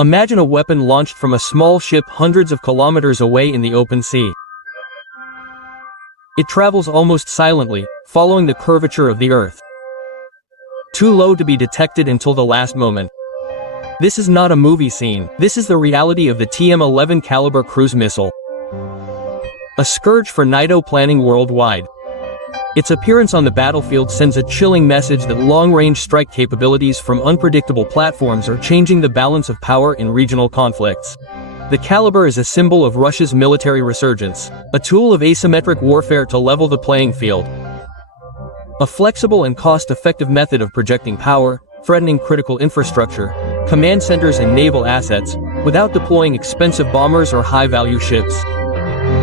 Imagine a weapon launched from a small ship hundreds of kilometers away in the open sea. It travels almost silently, following the curvature of the Earth. Too low to be detected until the last moment. This is not a movie scene. This is the reality of the TM-11 Kalibr cruise missile. A scourge for NATO planning worldwide. Its appearance on the battlefield sends a chilling message that long-range strike capabilities from unpredictable platforms are changing the balance of power in regional conflicts. The Kalibr is a symbol of Russia's military resurgence, a tool of asymmetric warfare to level the playing field. A flexible and cost-effective method of projecting power, threatening critical infrastructure, command centers and naval assets, without deploying expensive bombers or high-value ships.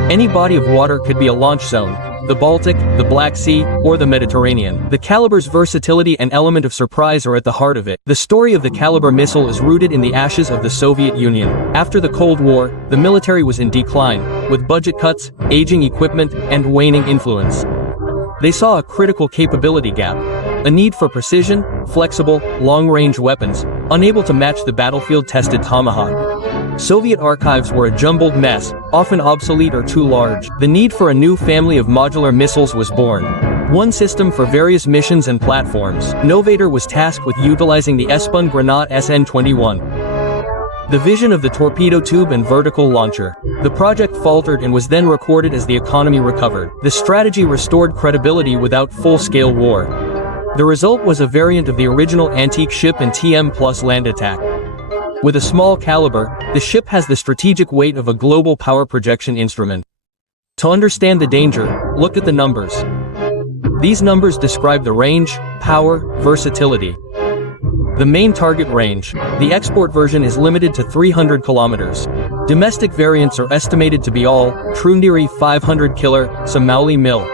Any body of water could be a launch zone: the Baltic, the Black Sea, or the Mediterranean. The Kalibr's versatility and element of surprise are at the heart of it. The story of the Kalibr missile is rooted in the ashes of the Soviet Union. After the Cold War, the military was in decline, with budget cuts, aging equipment, and waning influence. They saw a critical capability gap, a need for precision, flexible, long-range weapons, unable to match the battlefield-tested tomahawk. Soviet archives were a jumbled mess, often obsolete or too large. The need for a new family of modular missiles was born. One system for various missions and platforms. Novator was tasked with utilizing the S-Bun Granat SN-21. The vision of the torpedo tube and vertical launcher. The project faltered and was then recorded as the economy recovered. The strategy restored credibility without full-scale war. The result was a variant of the original antique ship and TM plus land attack. With a small caliber, the ship has the strategic weight of a global power projection instrument. To understand the danger, look at the numbers. These numbers describe the range, power, versatility. The main target range. The export version is limited to 300 kilometers. Domestic variants are estimated to be all, Trundiri 500 killer, Somauli Mil.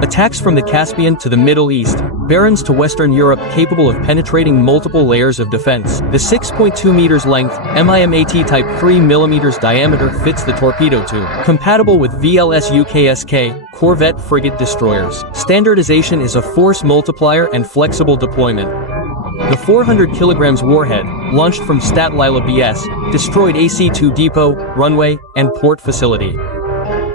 Attacks from the Caspian to the Middle East, Barents to Western Europe capable of penetrating multiple layers of defense. The 6.2 meters length, MIMAT Type 3 mm diameter fits the torpedo tube. Compatible with VLS-UKSK, corvette frigate destroyers. Standardization is a force multiplier and flexible deployment. The 400 kilograms warhead, launched from Statlila BS, destroyed AC-2 depot, runway, and port facility.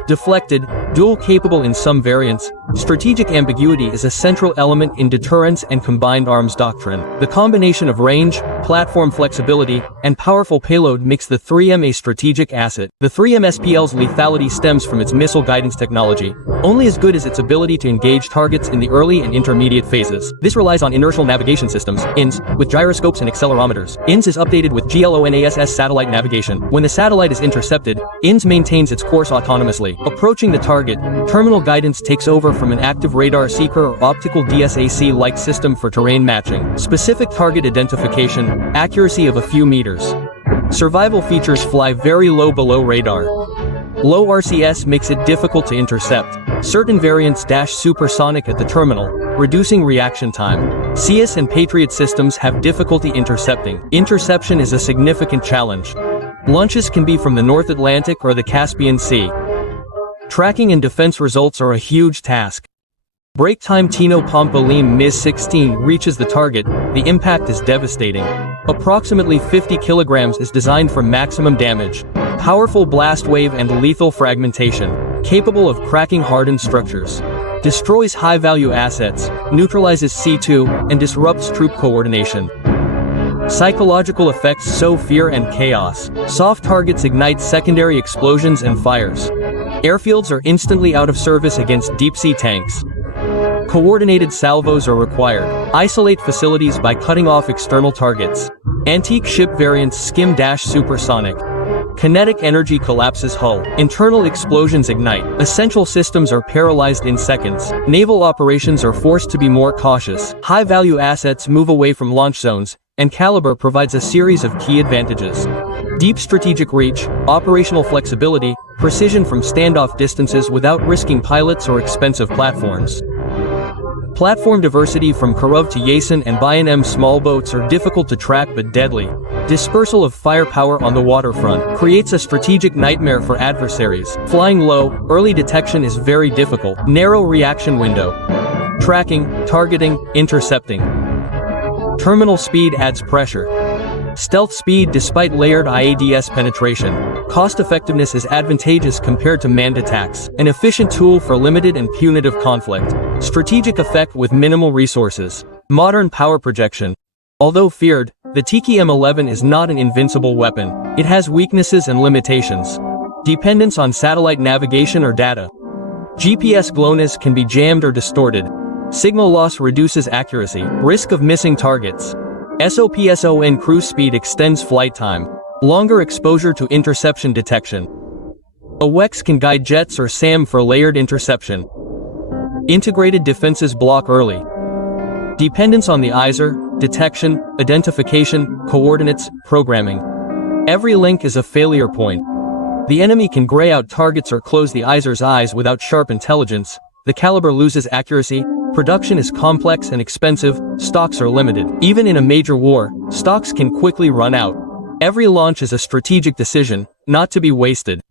Deflected, dual-capable in some variants, strategic ambiguity is a central element in deterrence and combined arms doctrine. The combination of range, platform flexibility, and powerful payload makes the 3M a strategic asset. The 3M SPL's lethality stems from its missile guidance technology, only as good as its ability to engage targets in the early and intermediate phases. This relies on inertial navigation systems, INS, with gyroscopes and accelerometers. INS is updated with GLONASS satellite navigation. When the satellite is intercepted, INS maintains its course autonomously. Approaching the target, terminal guidance takes over from an active radar seeker or optical DSAC-like system for terrain matching. Specific target identification, accuracy of a few meters. Survival features fly very low below radar. Low RCS makes it difficult to intercept. Certain variants dash supersonic at the terminal, reducing reaction time. CS and Patriot systems have difficulty intercepting. Interception is a significant challenge. Launches can be from the North Atlantic or the Caspian Sea. Tracking and defense results are a huge task. Break time Tino Pampalim MiS-16 reaches the target, the impact is devastating. Approximately 50 kilograms is designed for maximum damage. Powerful blast wave and lethal fragmentation, capable of cracking hardened structures. Destroys high-value assets, neutralizes C2, and disrupts troop coordination. Psychological effects sow fear and chaos. Soft targets ignite secondary explosions and fires. Airfields are instantly out of service against deep-sea tanks. Coordinated salvos are required. Isolate facilities by cutting off external targets. Antique ship variants skim-supersonic. Kinetic energy collapses hull. Internal explosions ignite. Essential systems are paralyzed in seconds. Naval operations are forced to be more cautious. High-value assets move away from launch zones, and Kalibr provides a series of key advantages. Deep strategic reach, operational flexibility, precision from standoff distances without risking pilots or expensive platforms. Platform diversity from Karov to Yasin and Bayan small boats are difficult to track but deadly. Dispersal of firepower on the waterfront creates a strategic nightmare for adversaries. Flying low, early detection is very difficult. Narrow reaction window. Tracking, targeting, intercepting. Terminal speed adds pressure. Stealth speed despite layered IADS penetration. Cost effectiveness is advantageous compared to manned attacks. An efficient tool for limited and punitive conflict. Strategic effect with minimal resources. Modern power projection. Although feared, the TKM-11 is not an invincible weapon. It has weaknesses and limitations. Dependence on satellite navigation or data. GPS GLONASS can be jammed or distorted. Signal loss reduces accuracy. Risk of missing targets. SOPSON cruise speed extends flight time. Longer exposure to interception detection. AWACS can guide jets or SAM for layered interception. Integrated defenses block early. Dependence on the ISR, detection, identification, coordinates, programming. Every link is a failure point. The enemy can gray out targets or close the ISR's eyes without sharp intelligence. The Kalibr loses accuracy. Production is complex and expensive. Stocks are limited. Even in a major war, stocks can quickly run out. Every launch is a strategic decision, not to be wasted.